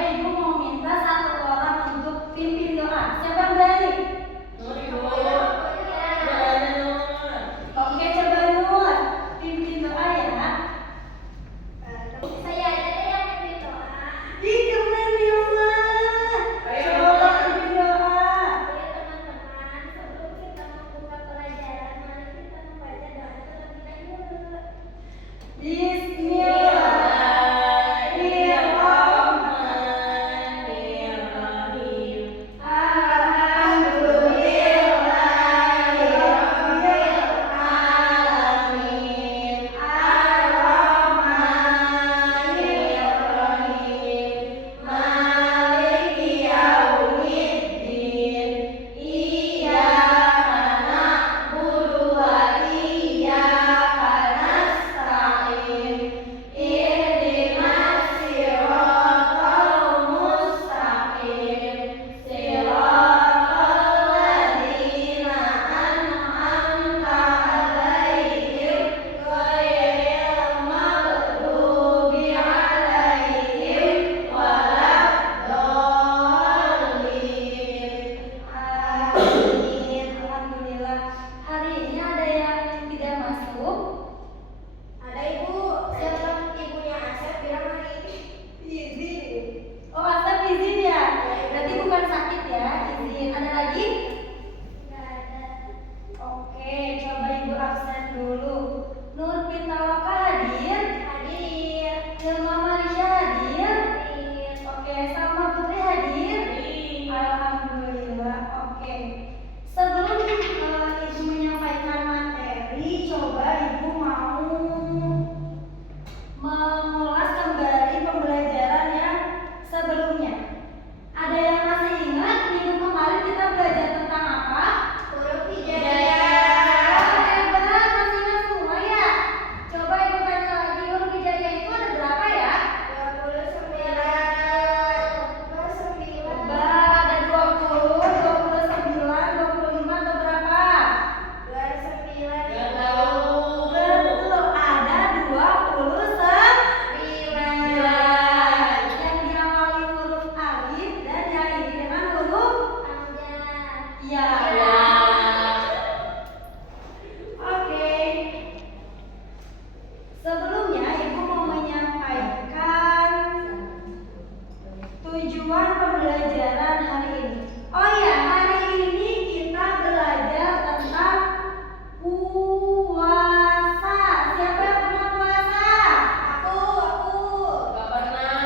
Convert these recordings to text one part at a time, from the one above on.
Ibu mau minta satu orang untuk pimpin doa. Siapa yang berani? Nur, Ibu. Berani, Nur. Oke, coba Nur pimpin doa ya. Saya aja yang pimpin doa. Ih, keren Mila. Coba pimpin doa. Ya teman-teman, sebelum kita membuka pelajaran, mari kita membaca doa terlebih dahulu. Bismillahirrahmanirrahim. Alhamdulillahirrahmanirrahim. Ar-Rahmanirrahim. Maliki yaumiddin. Iyyaka na'budu wa iyyaka nasta'in. Ihdinas siratal mustaqim. Siratal ladzina an'amta 'alaihim ghairil maghdubi 'alaihim waladdallin. Amin. Alhamdulillah. Hari ini ada yang tidak masuk? Ada Ibu, siapa ibunya Asep bilang hari ini Izin. Oh, Asep izin ya? Berarti bukan sakit ya? Izin. Ada lagi? nggak ada. Oke, coba Ibu absen dulu. Nur Pitaloka hadir? Hadir. Hilma Marisha hadir? Hadir. Oke, Salma Putri hadir? Alhamdulillah. Oke. Sebelum Ibu menyampaikan materi, coba Ibu mau mengulas kembali pembelajaran yang sebelumnya. Ada yang masih ingat minggu kemarin kita belajar tentang apa? Huruf Oh, hijaiyah. hebat, masih ingat semua ya? Coba Ibu tanya lagi, huruf hijaiyah itu ada berapa ya? 29. Coba ada 20, 29, 25 atau berapa? 29. Gak tahu. Betul, ada 29 yang diawali huruf alif dan diakhiri dengan huruf Hamzah. ya. Oke. Sebelumnya Ibu mau menyampaikan tujuan pembelajaran hari ini. Oh ya, hari ini kita belajar tentang puasa. Siapa yang pernah puasa? Aku. Gak pernah.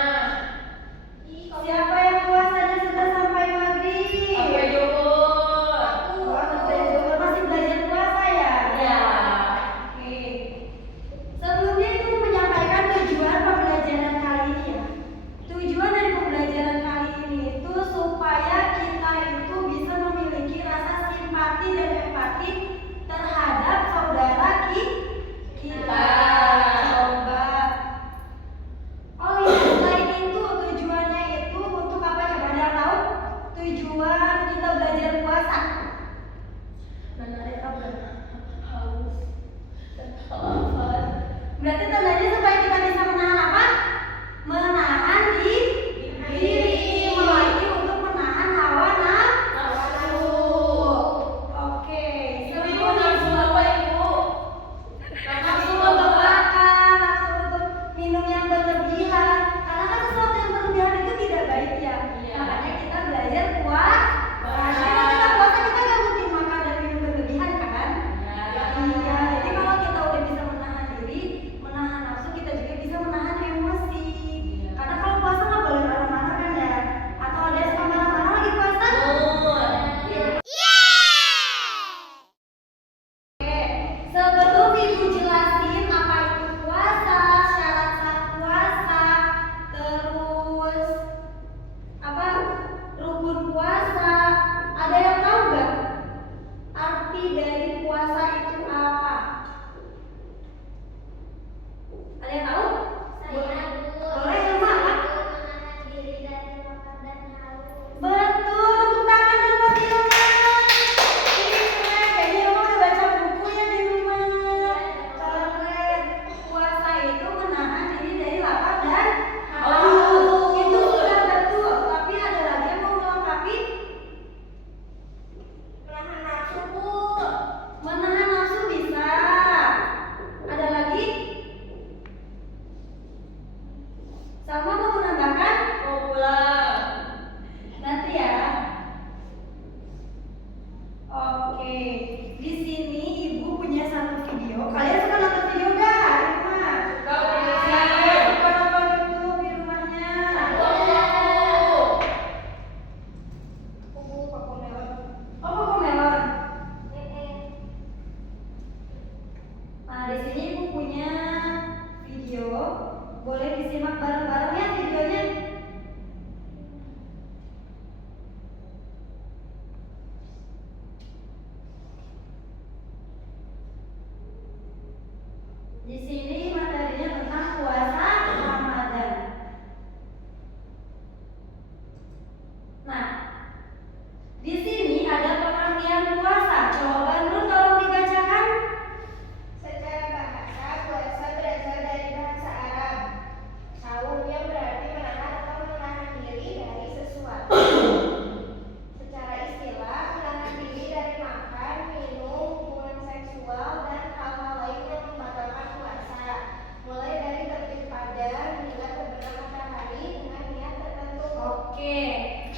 Siapa yang puasanya sudah sampai maghrib? Sampai zuhur. Oh, sampai zuhur. Masih belajar puasa ya? Ya. Oke. Sebelumnya itu menyampaikan tujuan pembelajaran kali ini ya. Tujuan dari pembelajaran kali ini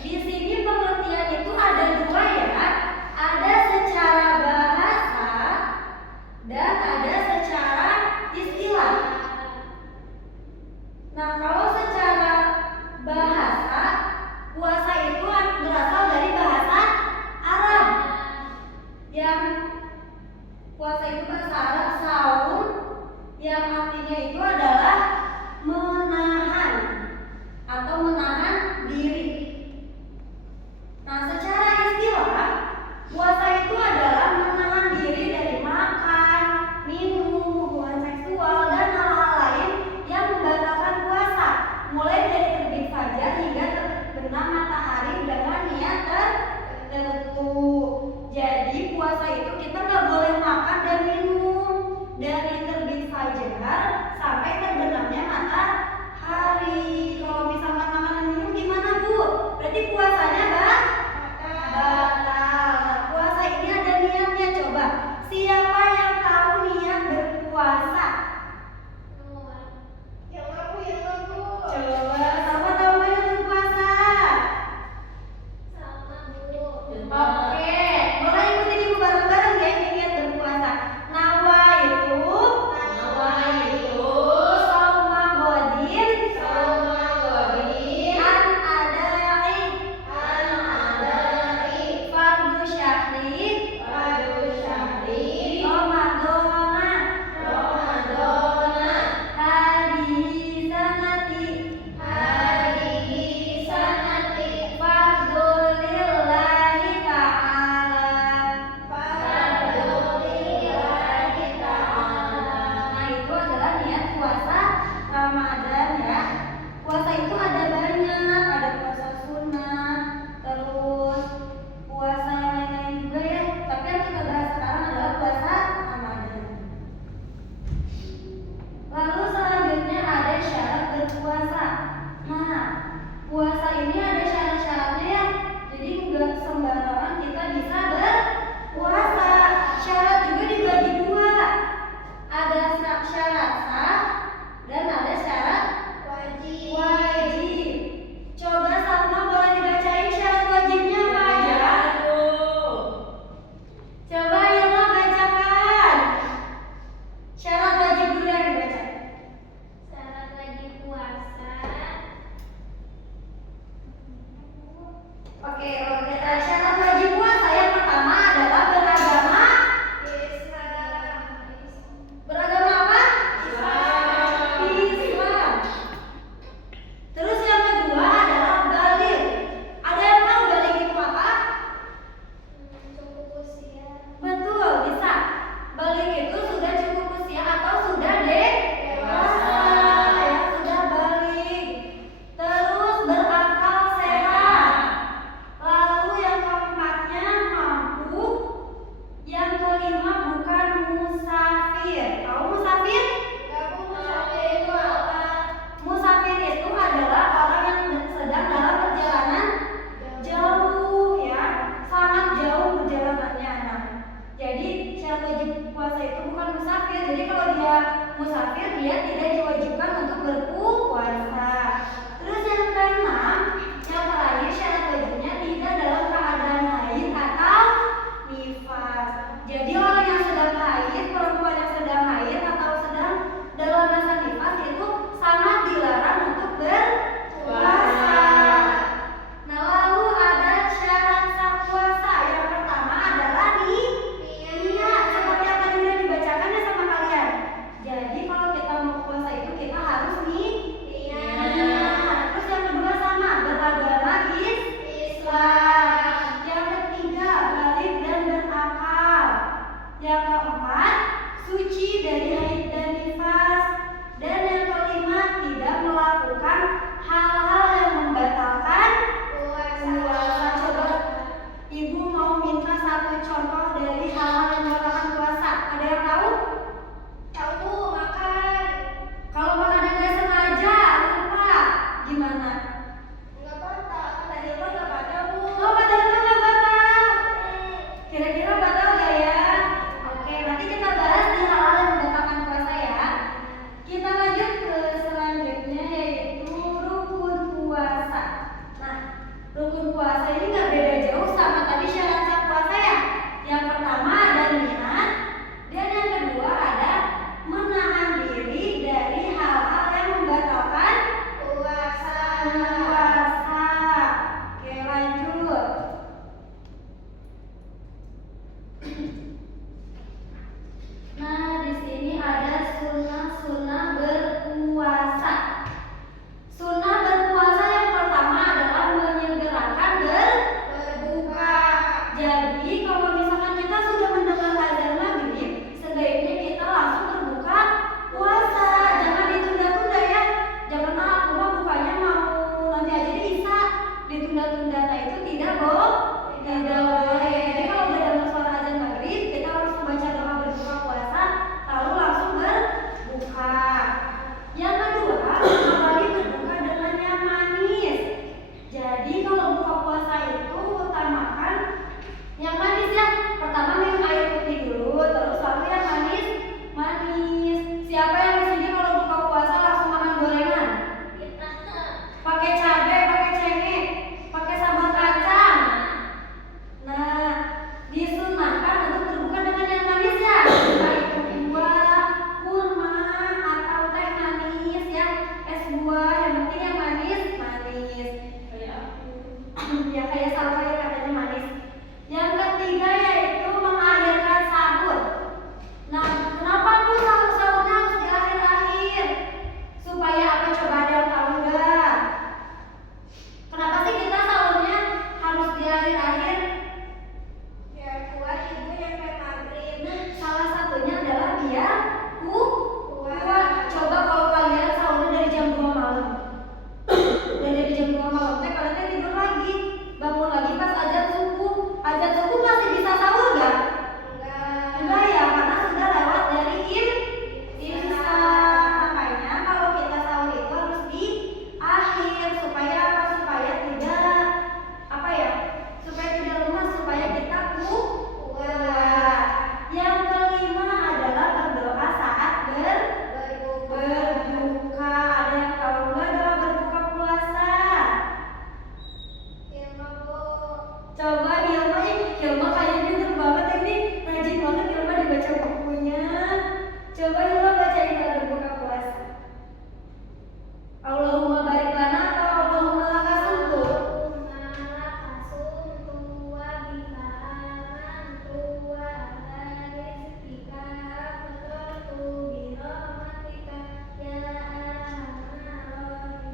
Di sini pengertian itu ada dua ya. Ada secara bahasa dan ada secara istilah. Nah, kalau secara bahasa, puasa itu berasal dari bahasa Arab. Yang puasa itu bahasa Arab saum, yang artinya itu adalah menahan atau menahan diri. Nah, secara istilah, puasa itu adalah menahan diri dari makan, minum, hubungan seksual, dan hal-hal lain yang membatalkan puasa, mulai dari terbit fajar hingga terbenam matahari dengan niat tertentu. Jadi puasa itu kita nggak boleh makan dan minum dari terbit fajar sampai terbenamnya matahari. Kalau misalkan makan dan minum gimana Bu? Berarti puasanya batal. Nah, puasa ini ada niatnya. Coba siapa yang tahu niat berpuasa? Yang aku. Coba siapa tahu niat berpuasa? Sama Bu. Oke, boleh ikutin ibu bareng-bareng ya ini niat berpuasa. Nawa itu sauma godin an adai fardu syahri Ramadana hari sanati fardu lillahi ta'ala. Nah, itu adalah niat puasa Ramadan ya. Puasa itu ada banyak, ada puasa sunnah, terus puasa yang lain-lain juga ya. Tapi yang kita bahas sekarang adalah puasa Ramadan. Lalu selanjutnya ada syarat berpuasa. Nah, puasa ini ada syarat-syaratnya ya. Jadi nggak sembarangan kita bisa berpuasa. Syarat juga dibagi dua. Ada syarat sah dan ada syarat wajib. Coba Salma boleh dibacain syarat wajibnya apa aja? Coba Yama bacakan. Syarat wajib dulu yang dibaca. Syarat wajib puasa. Oke, syarat wajib puasa yang pertama adalah beragama. Beragama apa? Islam. Terus yang kedua adalah baligh. Ada yang tahu baligh itu apa? Cukup usia. Betul, bisa. Baligh itu sudah cukup usia atau sudah dewasa, ya sudah baligh. Terus berakal sehat. Lalu Ya kayak salva yang katanya manis. Yang ketiga yaitu mengakhirkan sahur. Nah, kenapa Bu sahurnya harus di akhir-akhir? Supaya apa, coba ada yang tahu nggak? Kenapa sih kita sahurnya harus di akhir-akhir? Biar kuat ibu yang kayak maghrib. Salah satunya adalah biar kuat. Coba kalau kalian sahurnya dari jam 2 malam. Dan dari jam 2 malam kalian tidur lagi. Bangun lagi pas azan subuh. Azan subuh masih bisa sahur nggak? Enggak ya, karena sudah lewat dari imsak. Makanya kalau kita sahur itu harus di akhir supaya apa? Supaya tidak apa ya? Supaya tidak lemas, supaya kita kuat. Yang kelima adalah berdoa saat berbuka. Ada yang tahu nggak doa berbuka puasa? Coba Hilma, Hilma kayaknya pinter banget ini, rajin banget Hilma dibaca bukunya. Coba Hilma bacain doa berbuka puasa. Allahumma barik lana atau Allahumma laka sumtu?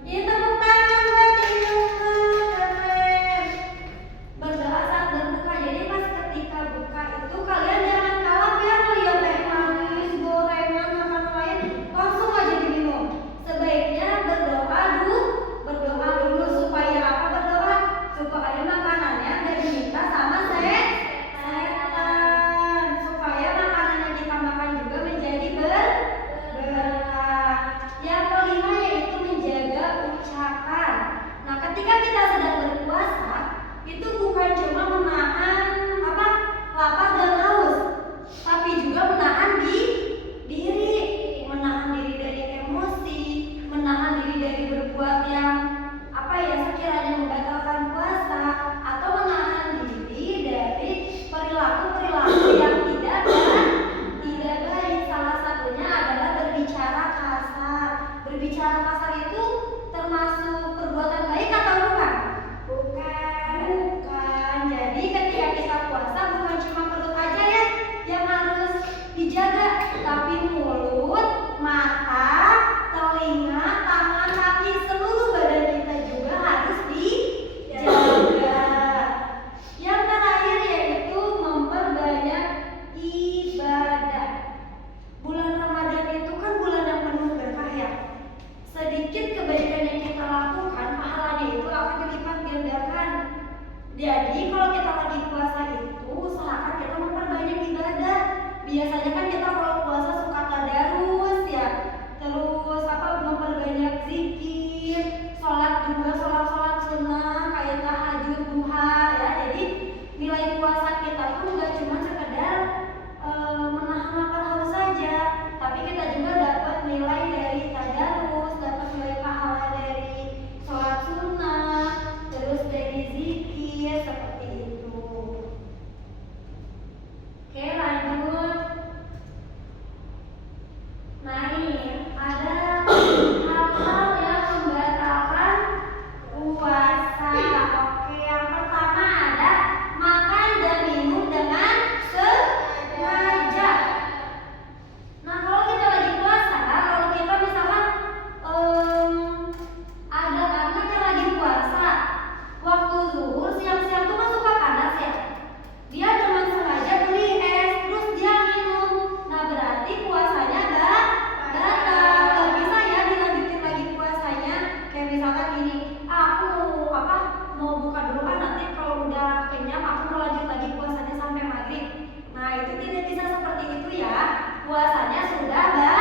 Iya, tepuk tangan buat Hilma, keren. Berdoa saat berbuka, jadi pas ketika buka itu kalian jangan kalap ya melihat teh manis, gorengan, makan lain langsung aja diminum. Sebaiknya berdoa dulu supaya apa berdoa? Supaya makanannya nggak diminta sama setan, supaya makanan yang kita makan juga menjadi berkah. Yang kelima yaitu menjaga ucapan. Nah, ketika kita sedang berpuasa, itu bukan cuma menahan apa lapar dan haus, tapi juga menahan diri dari emosi, menahan diri dari berbuat yang apa ya sekiranya membatalkan puasa, atau menahan diri dari perilaku yang tidak baik. Salah satunya adalah berbicara kasar. Berbicara kasar itu termasuk perbuatan baik atau bukan? Bukan. Jadi ketika kita puasa bukan cuma perut aja ya yang harus dijaga, tapi mulut, mata, telinga, tangan, kaki, seluruh badan kita juga harus dijaga. Yang terakhir yaitu memperbanyak ibadah. Bulan Ramadan itu kan bulan yang penuh berkah ya. Sedikit kebaikan yang kita lakukan, pahalanya itu akan dilipat gandakan. Jadi kalau kita lagi puasa itu usahakan kita memperbanyak ibadah. Biasanya kan kita kalau puasa suka tadarus ya, terus apa memperbanyak zikir, sholat juga sholat sunnah kayak tahajud, duha ya. Jadi nilai puasa kita tuh nggak cuma sekedar menahan lapar haus saja, tapi kita juga dapat nilai dari tadarus, dapat nilai pahala dari sholat sunnah, terus dari zikir seperti itu. Oke, lanjut. Nah, ini ada hal-hal yang membatalkan puasa. Oke, yang pertama ada makan dan minum dengan sengaja. Nah, kalau kita lagi puasa, kalau kita misalkan ada anak yang lagi puasa, waktu zuhur siang-siang tuh kan suka panas ya. Dia dengan sengaja beli es, terus dia minum. Nah, berarti puasanya batal. Gak bisa ya dilanjutin lagi puasanya. Kayak misalkan gini, aku mau buka dulu kan, nanti kalau udah kenyang aku mau lanjut lagi puasanya sampai maghrib. Nah, itu tidak bisa seperti itu ya. Puasanya sudah batal,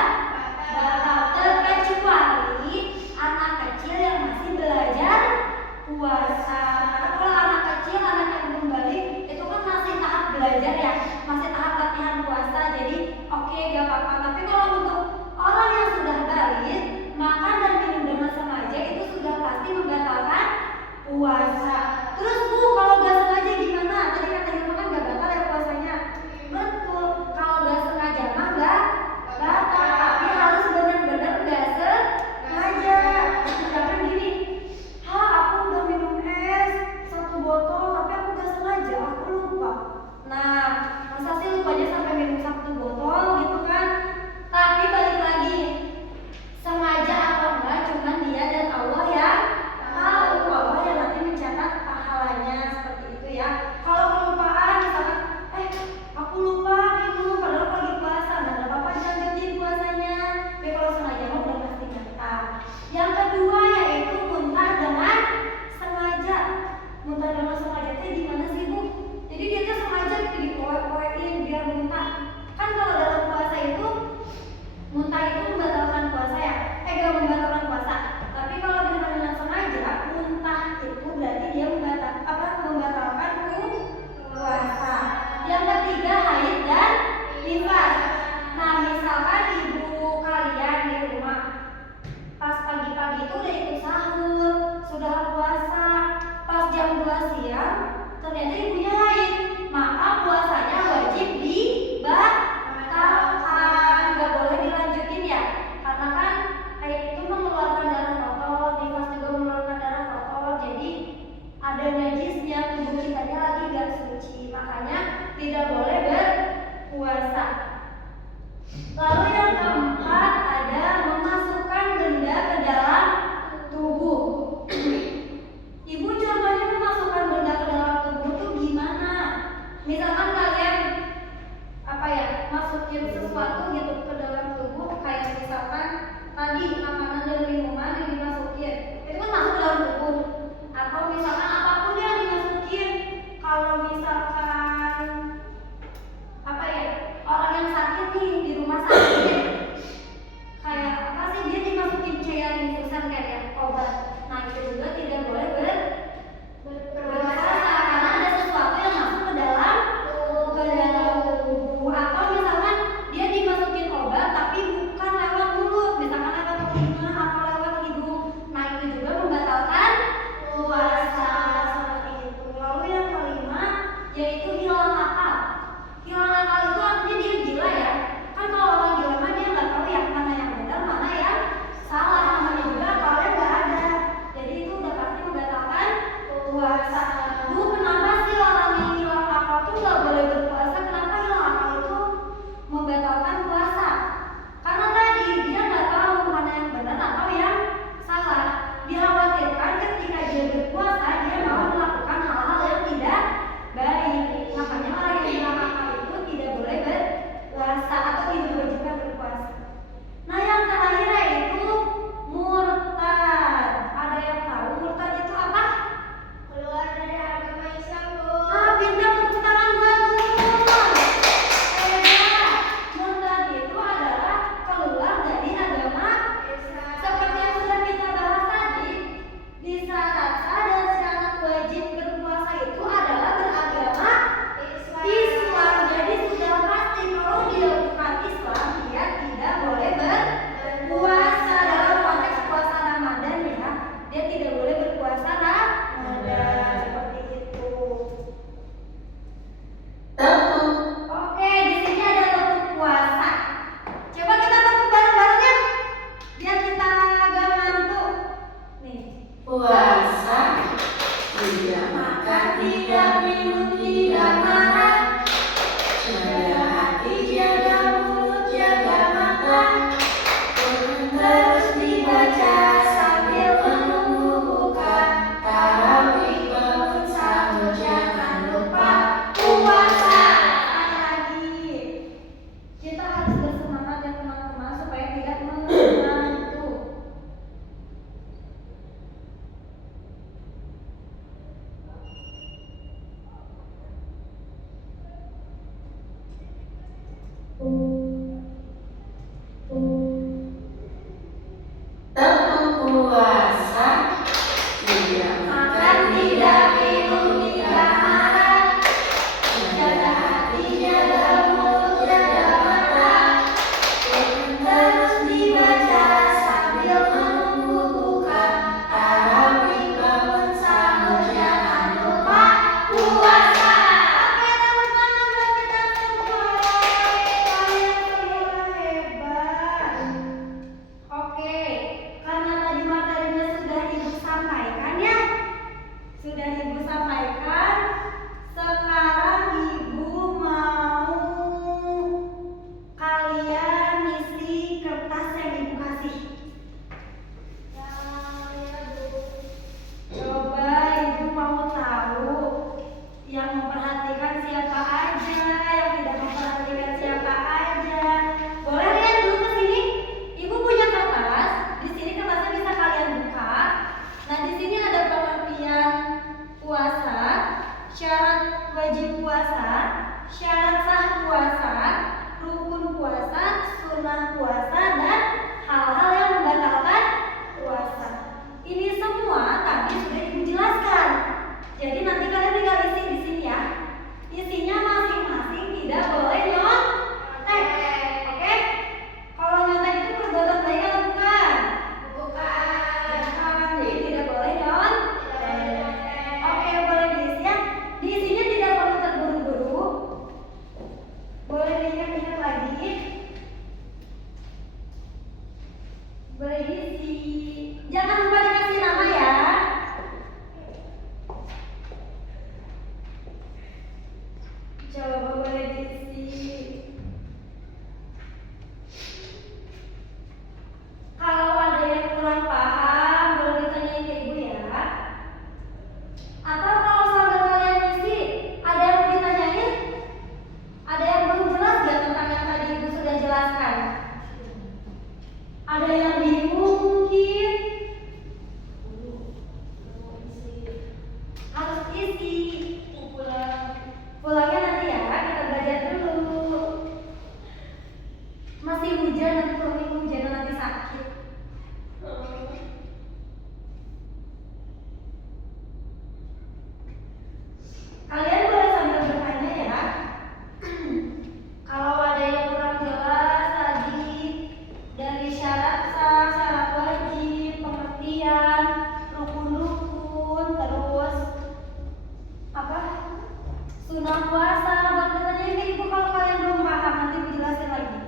terkecuali anak kecil yang masih belajar puasa. Karena kalau anak kecil, anak yang belum balik, itu kan masih tahap belajar ya, masih tahap latihan puasa. Jadi oke, gak apa-apa. Tapi kalau untuk orang yang sudah balik, makan dan minum dengan sengaja itu sudah pasti membatalkan puasa. Terus Bu, kalau gak sengaja gimana? Tadi kata Hilma kan gak batal ya puasanya. Betul, kalau gak sengaja mah gak batal, tapi harus benar-benar gak sengaja. Jangan gini, aku udah minum es 1 botol siang, ternyata ibunya haid, maka puasanya wajib dibatalkan, nggak boleh dilanjutin ya, karena kan haid itu mengeluarkan darah kotor, nifas juga mengeluarkan darah kotor, jadi ada najisnya, tubuh kitanya lagi nggak suci, makanya tidak boleh berpuasa. Lalu yang keempat ada memasukkan benda ke dalam tubuh. Ibu contohnya memasukkan benda ke dalam tubuh itu gimana? Misalkan kalian masukin sesuatu gitu ke dalam tubuh, kayak misalkan tadi makanan dan minuman yang dimasukin, itu kan masuk ke dalam tubuh. Atau misalkan apapun yang dimasukin, kalau misalkan orang yang sakit nih di rumah sakit, kayak apa sih, dia dimasukin cairan infusan kayak obat, nah itu juga tidak boleh berpuasa karena ada sesuatu yang masuk ke dalam tubuh. Atau misalkan dia dimasukin obat tapi bukan lewat mulut, misalkan lewat telinga atau lewat hidung, nah itu juga membatalkan puasa seperti itu. Lalu yang kelima yaitu hilang akal. Hilang akal itu artinya dia gila ya. Kan kalau orang gila mah dia nggak tahu ya mana yang benar mana yang salah, namanya juga akalnya nggak ada. Jadi itu udah pasti membatalkan puasa. Bu, kenapa sih orang yang hilang akal tuh nggak boleh berpuasa? Kenapa hilang akal itu membatalkan puasa? Karena tadi dia nggak tahu mana yang benar atau yang salah. Dikhawatirkan ketika dia berpuasa dia malah melakukan hal-hal yang tidak baik. Makanya orang yang hilang akal itu tidak boleh berpuasa atau tidak diwajibkan berpuasa. Nah yang terakhir yaitu murtad. Ada yang tahu murtad itu apa? Keluar dari agama Islam, Bu. Bintang tepuk tangan buat murtad itu adalah keluar dari agama Islam. seperti yang sudah kita bahas tadi. Di syarat sah dan syarat wajib berpuasa itu adalah beragama Islam. Jadi sudah pasti kalau dia bukan Islam dia tidak boleh berpuasa dalam konteks puasa Ramadan ya. Dia tidak boleh berpuasa Ramadan seperti itu. Oke, di sini ada tepuk puasa. Coba kita tepuk bareng-bareng ya, biar kita gak ngantuk. Nih. Puasa, tidak makan, tidak minum, tidak marah. Jaga hati, jaga mulut, jaga mata. Quran terus dibaca sambil menunggu buka. Tarawih bangun sahur, jangan lupa puasa. Lagi. Kita harus bersemangat ya teman-teman supaya tidak mengantuk. Tetap puasa, tidak makan, tidak minum, tidak marah. Jaga hati, jaga mulut, jaga mata. Quran terus dibaca sambil menunggu buka. Tarawih bangun sahur, jangan lupa puasa. Oke, tepuk tangan buat kita semua. Kalian semua hebat. Oke, karena tadi materinya sudah Ibu sampaikan ya. Sudah Ibu sampaikan. Sekarang Ibu mau kalian ngisi kertas yang Ibu kasih. Coba Ibu mau tahu yang memperhatikan siapa aja, yang tidak memperhatikan siapa aja. Boleh lihat dulu ke sini. Ibu punya kertas. Di sini kertasnya bisa kalian buka. Nah, di sini ada pengertian puasa, syarat wajib puasa, syarat sah puasa, rukun puasa, sunnah puasa, dan hal-hal yang membatalkan puasa. Ini semua tadi sudah Ibu jelaskan. Jadi nanti kalian tinggal isi di sini ya. Isinya masing-masing tidak boleh nyontek. Oke? Kalau nyontek itu perbuatan baik atau bukan? Bukan. Bukan. Jadi tidak boleh nyontek. Oke, boleh isi. Pulangnya nanti ya, kita belajar dulu. Masih hujan, nanti pulangnya hujan nanti sakit. Kalian boleh sambil bertanya ya. Kalau ada yang kurang jelas tadi dari syarat sah, syarat wajib, pengertian, rukun-rukun, terus apa? Sunah puasa, buat bertanya kayak gitu kalau kalian belum paham nanti aku jelasin lagi.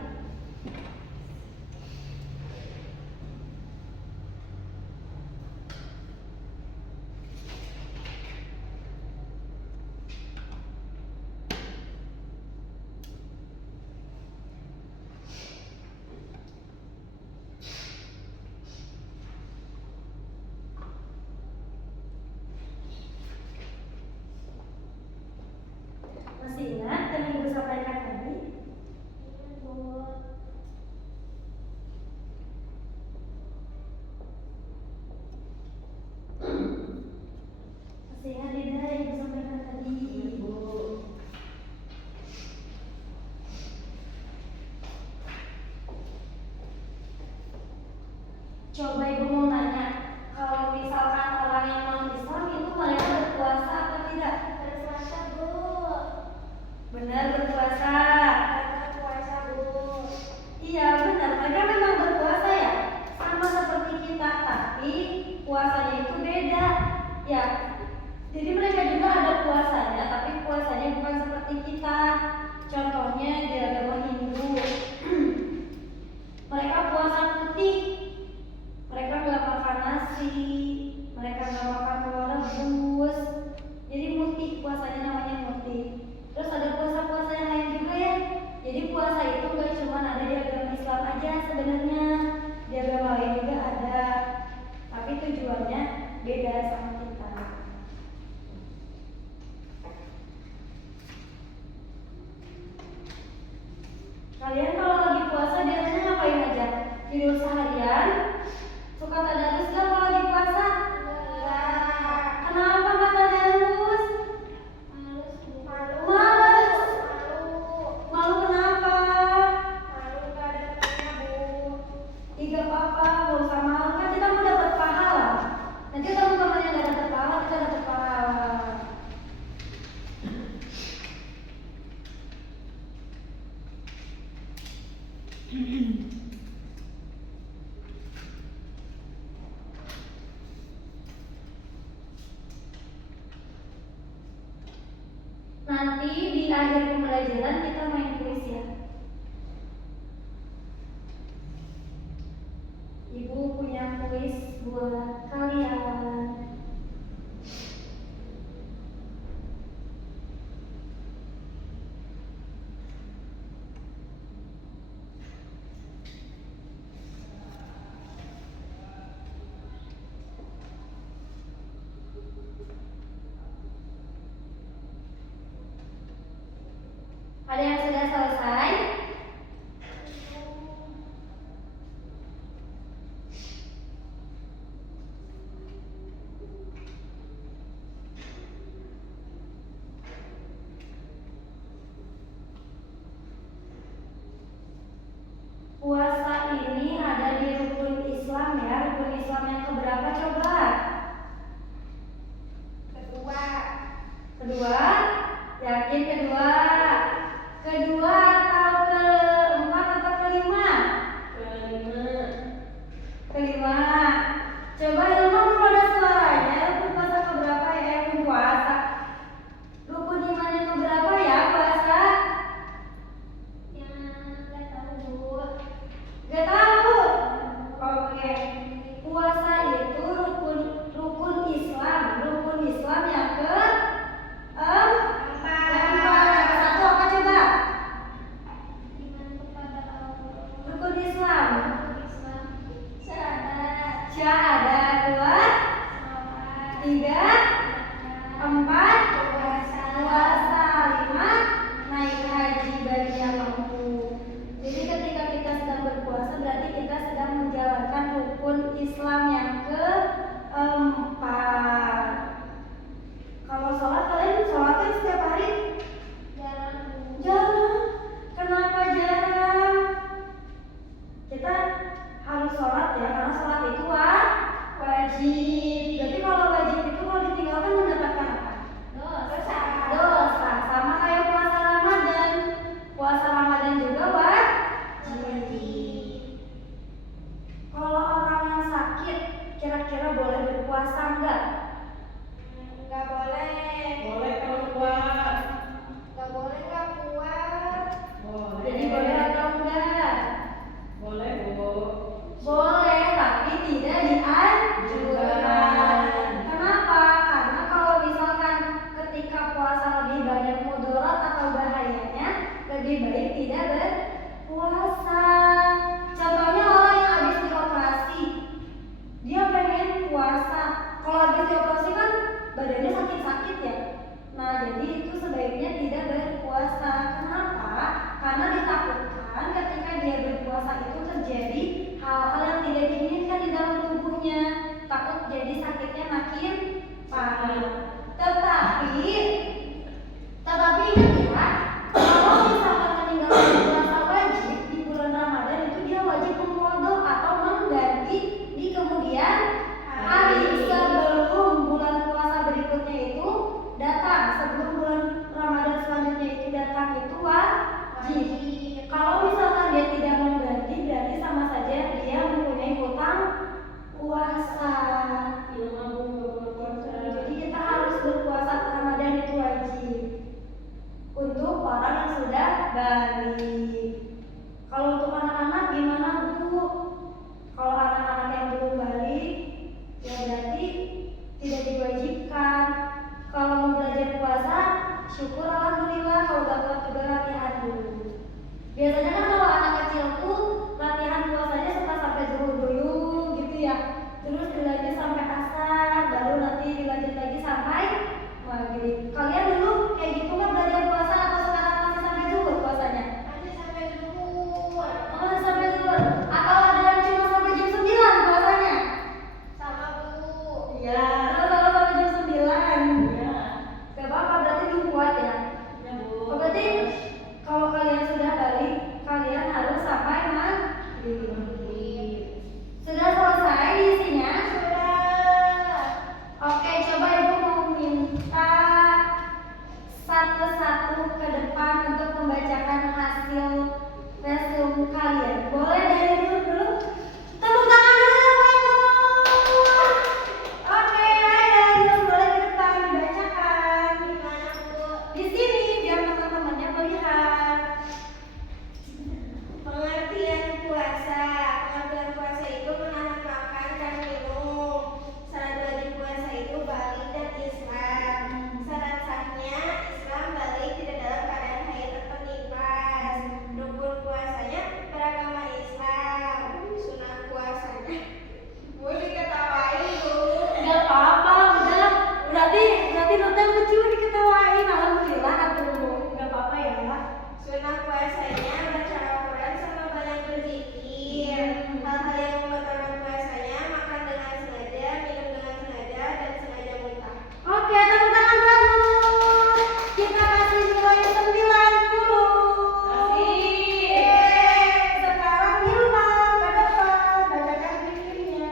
Masih ingat yang ibu sampaikan tadi? Masih ingat tidak yang ibu sampaikan tadi? Ibu. Coba ibu mau nanya, kalau misalkan orang yang non-Islam itu mereka berpuasa apa tidak? Berpuasa, Bu. Benar, berpuasa. Berpuasa, Bu. Iya benar, mereka memang berpuasa ya, sama seperti kita, tapi puasanya itu beda ya. Jadi mereka juga ada puasanya, tapi puasanya bukan seperti kita. Contohnya di agama Hindu, mereka puasa putih, mereka nggak makan nasi, mereka nggak makan telur rebus. Jadi mutih, puasanya namanya mutih. Terus ada puasa-puasa yang lain juga ya. Jadi puasa itu gak cuma ada di agama Islam aja sebenarnya, di agama lain juga ada. Tapi tujuannya beda sama kita. Kalian kalau lagi puasa biasanya ngapain aja? Tidur seharian? Suka tadarus gak kalau lagi puasa? Enggak. Kenapa nggak tadarus? Malu. Males. Malu. Malu kenapa? Malu nggak ada temennya, Bu. Tiga apa-apa, gak usah malu, kan kita mau dapat pahala. Nanti teman-teman yang gak dapat pahala, kita dapat pahala. Nanti di akhir pembelajaran kita main kuis ya. Ibu punya kuis buat kalian. Ada yang sudah selesai? Puasa ini ada di rukun Islam ya. Rukun Islam yang keberapa coba? Kedua. Kedua? Yakin kedua? Kedua atau keempat atau kelima? Kelima. Coba Hilma belum ada suaranya. Rukun puasa keberapa ya? Rukun puasa. Rukun iman yang keberapa ya puasa? Yang nggak tahu, Bu. Gak tahu. Oke. Puasa itu rukun Islam. Rukun Islam yang keempat. Nah, jadi itu sebaiknya tidak berpuasa. Kenapa? Karena ditakutkan ketika dia berpuasa itu terjadi hal-hal yang tidak diinginkan di dalam tubuhnya. Takut jadi sakitnya makin parah. Tetapi ingat ya, kalau misalkan meninggalkan puasa wajib di bulan Ramadan itu dia wajib mengqadha atau mengganti di kemudian hari sebelum bulan puasa berikutnya itu datang, sebelum bulan Ramadan selanjutnya itu datang itu wajib. Kalau misalkan dia tidak mengganti berarti sama saja dia mempunyai hutang puasa. Jadi kita harus berpuasa Ramadan itu wajib untuk orang yang sudah balik. Kalau untuk anak-anak gimana Bu? Kalau anak-anak yang belum balik ya berarti tidak diwajibkan. Kalau mau belajar puasa syukur alhamdulillah, kalau gak kuat juga latihan dulu. Biasanya kan kalau anak kecil tuh latihan puasanya suka sampai zuhur dulu gitu ya, terus dilanjut sampai asar, baru nanti dilanjut lagi sampai maghrib. Kalian dulu kayak gitu nggak belajar puasa atau sekarang masih sampai zuhur puasanya? Masih sampai zuhur. Oh, masih sampai zuhur. Atau ada yang cuma sampai jam 9 puasanya? Sama Bu. Iya. Atau kalau sampai jam 9? Iya. Gak apa-apa, berarti belum kuat ya? Ya Bu. Oh, berarti kalau kalian sudah balik, kalian harus sampai maghrib. Sudah selesai isinya? Sudah. Oke, coba Ibu mau minta satu-satu ke depan untuk membacakan hasil resume kalian. Boleh dari dulu? Tepuk tangan dulu buat Nur. Oke, ayo Nur, boleh ke depan dibacakan. Gimana Bu? Di sini biar teman-temannya melihat. Pengertian puasa. Pengertian puasa itu menahan makan dan minum. Syarat wajib puasa itu balik dan Islam. Syarat sahnya Islam balik tidak dalam keadaan haid atau nifas. Rukun puasanya beragama Islam. Sunah puasanya. Bu diketawain Bu. Gak apa-apa, udah. Berarti Nurten lucu diketawain. Alhamdulillah, atuh. Gak apa-apa ya. Sunah puasanya baca Al-Quran sama banyak berzikir. Hal-hal yang membatalkan puasanya makan dengan sengaja, minum dengan sengaja, dan sengaja muntah. Oke, tepuk tangan buat Nur. Kita kasih nilai 90. Kasih. Sekarang Hilma ke depan, bacakan dirinya.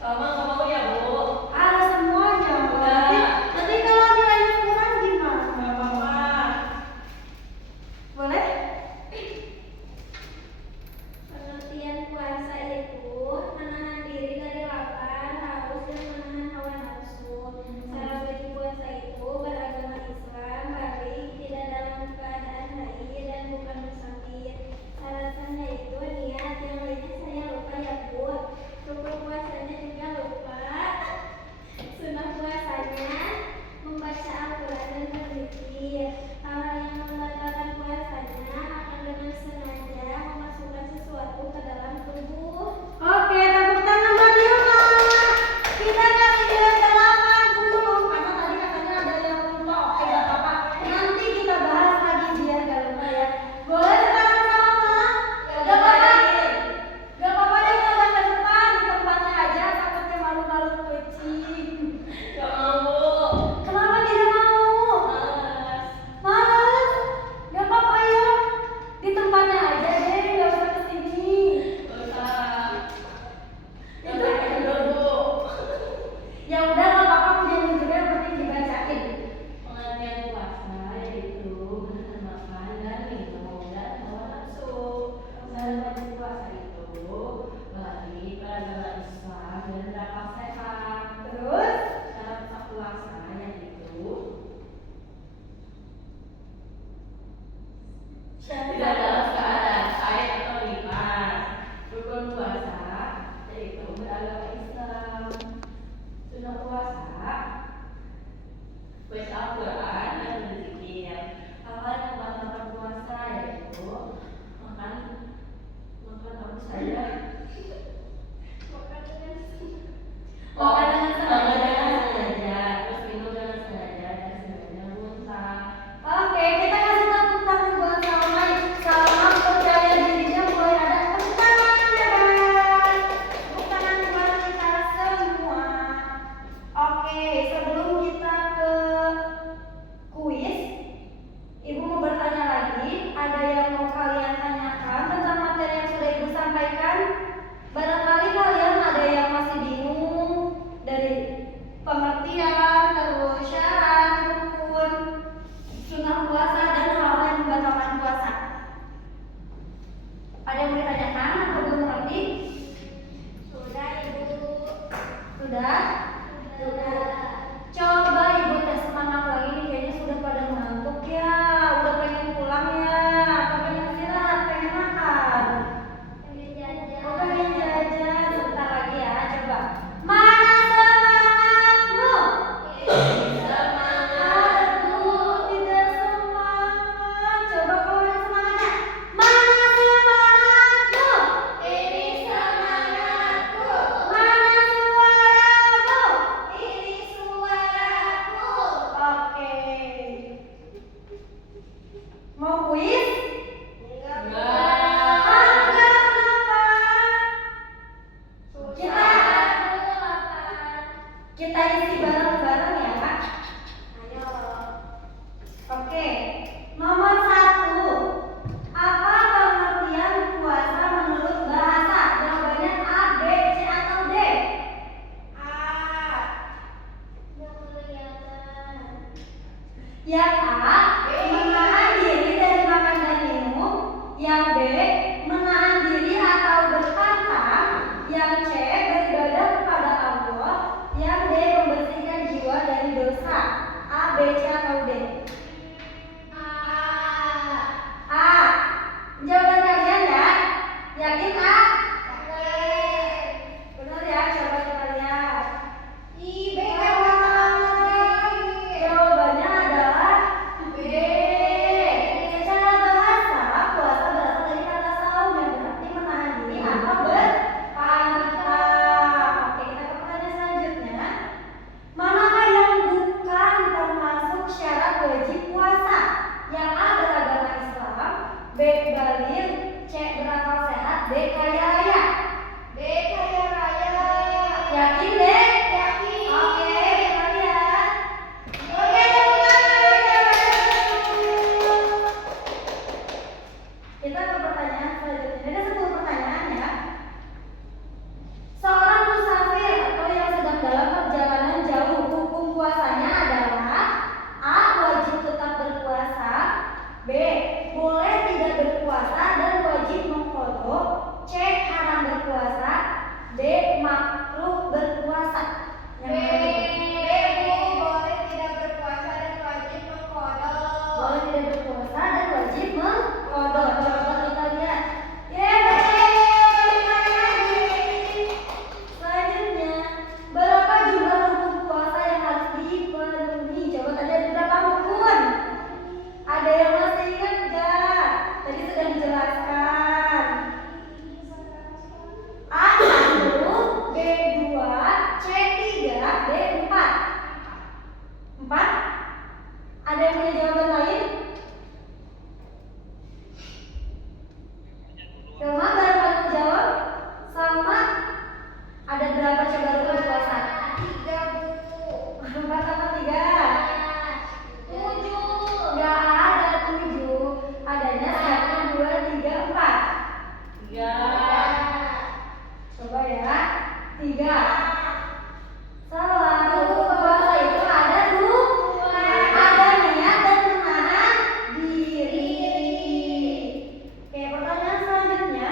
Sama nggak mau ya Bu? Ada semuanya. Udah. Nanti kalau nilainya kurang gimana? Nggak apa-apa. Boleh? Pengertian puasa itu menahan diri dari lapar, haus, dan menahan hawa nafsu. Syarat wajib puasa itu beragama Islam, balik, tidak dalam keadaan haid dan bukan musafir. Syarat sahnya itu niat, yang lainnya saya lupa ya Bu. Rukun puasanya juga lupa. Sunah puasanya membaca Al-Quran dan berzikir. Hal-hal yang membatalkan puasanya akan dengan sengaja memasukkan sesuatu ke dalam tubuh. Oke, tepuk tangan buat Hilma. Kita kasih nilai 80 karena tadi katanya ada yang lupa. Oke, gak apa-apa. Nanti kita bahas lagi biar gak lupa ya. Boleh sekarang sama? Gak apa-apa. Gak apa-apa deh kalau ke depan di tempatnya aja, takutnya malu-malu kucing. Nggak mau Bu. Kenapa tidak mau? Males. Males? Gak apa-apa yuk. Di tempatnya aja deh, gak usah kesini. Nggak usah. Itu Nggak dulu Bu. ya udah gak apa-apa, punya juga yang penting dibacain. Pengertian puasa yaitu menahan makan dan minum dan hawa nafsu. Syarat wajib puasa itu balik beragama Islam dan berakal sehat. Terus Syarat sah puasa yaitu tidak dalam keadaan haid atau nifas. Rukun puasa yaitu beragama Islam. Sunah puasa baca Al-Quran dan berzikir. Hal-hal yang membatalkan puasa yaitu makan apa saja. Makan dengan Makan dengan sengaja. Makan dengan sengaja, terus minum dengan Yang A, menahan diri dari makan dan minum. Yang B, menahan diri atau bertantang. Yang C, beribadah kepada Allah. Yang D, membersihkan jiwa dari dosa. A, B, C atau D? A. Jawaban kalian ya? Yakin A? Benar ya, coba kita lihat. Jawabannya adalah B. Secara bahasa, puasa berasal dari kata saum yang berarti menahan diri atau berpantang. Oke, kita ke pertanyaan selanjutnya. Manakah yang bukan termasuk syarat wajib puasa? Yang A, beragama Islam. B, baligh. C, berakal sehat. D, kaya raya. Yakin deh? Oke, kita lihat. Oke, kita ke pertanyaan selanjutnya. Ada 10 pertanyaan ya. Seorang musafir atau yang sedang dalam perjalanan jauh, hukum puasanya adalah A, wajib tetap berpuasa. B, boleh tidak berpuasa dan wajib mengqadha. C, haram berpuasa. D, makruh berpuasa. Yang mana itu? Boleh tidak berpuasa dan wajib mengqadha. Coba kita lihat. Selanjutnya, berapa jumlah rukun puasa yang harus dipenuhi? Coba tadi ada berapa rukun? Ada yang masih ingat nggak? Tadi sudah dijelaskan. A1, B2, C3, D4. 4? Ada yang punya jawaban lain? Selma baru kamu jawab? Sama? Ada berapa coba rukun puasa? 4 apa 3? 7. Nggak ada 7. Adanya 1, 2, 3, 4. 3. Coba ya. 3. Salah. Rukun puasa itu ada 2. Ada niat dan menahan diri. Oke, pertanyaan selanjutnya.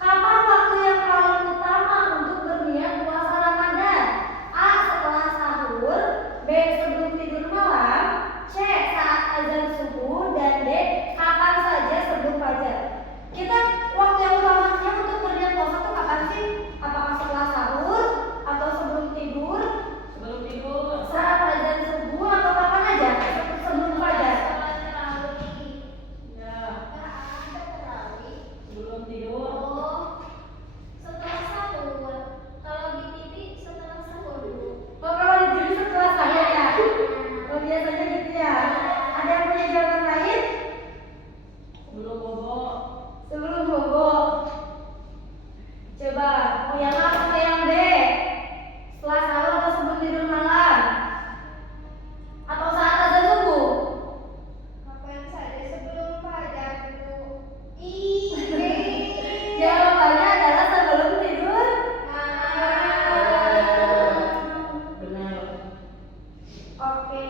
Kapan waktu yang paling utama untuk berniat puasa Ramadan? A, setelah sahur. B, sebelum tidur malam. C, saat azan subuh. Dan D, kapan saja sebelum fajar. Kita waktu yang utamanya untuk berniat puasa itu kapan sih? Apakah setelah sahur atau sebelum tidur? Sebelum tidur. Saat azan subuh atau kapan aja? Sebelum fajar. Ya. Sebelum tidur. Setelah sahur. Kalau di TV setelah sahur dulu. Oh, kalau di diri setelah sahur ya? Oh, biasanya gitu ya. Ada yang punya jawaban lain? Sebelum bobo. Sebelum bobo. Coba, mau yang A atau yang B? Setelah sahur atau sebelum tidur malam? Atau saat azan subuh? Kapan saja sebelum fajar dulu. Jawabannya adalah sebelum tidur. Benar. Oke.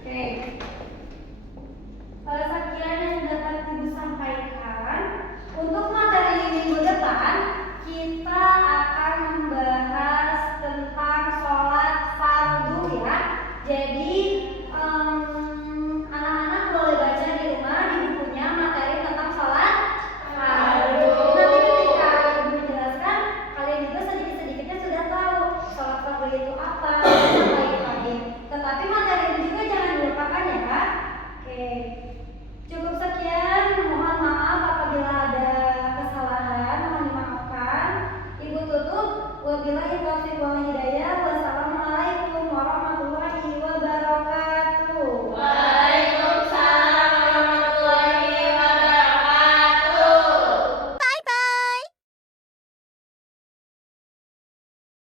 Oke. Sekian yang dapat Ibu sampaikan. Untuk materi minggu depan, kita akan membahas tentang sholat fardu ya. Jadi anak-anak boleh baca di rumah di bukunya materi tentang sholat fardu. Nanti ketika Ibu menjelaskan, kalian juga sedikit-sedikitnya sudah tahu sholat fardu itu apa dan lain-lain. Tetapi materi ini juga jangan dilupakan ya. Oke. Cukup sekian, mohon maaf apabila ada kesalahan, mohon dimaafkan. Ibu tutup, wabillahi taufiq wal hidayah.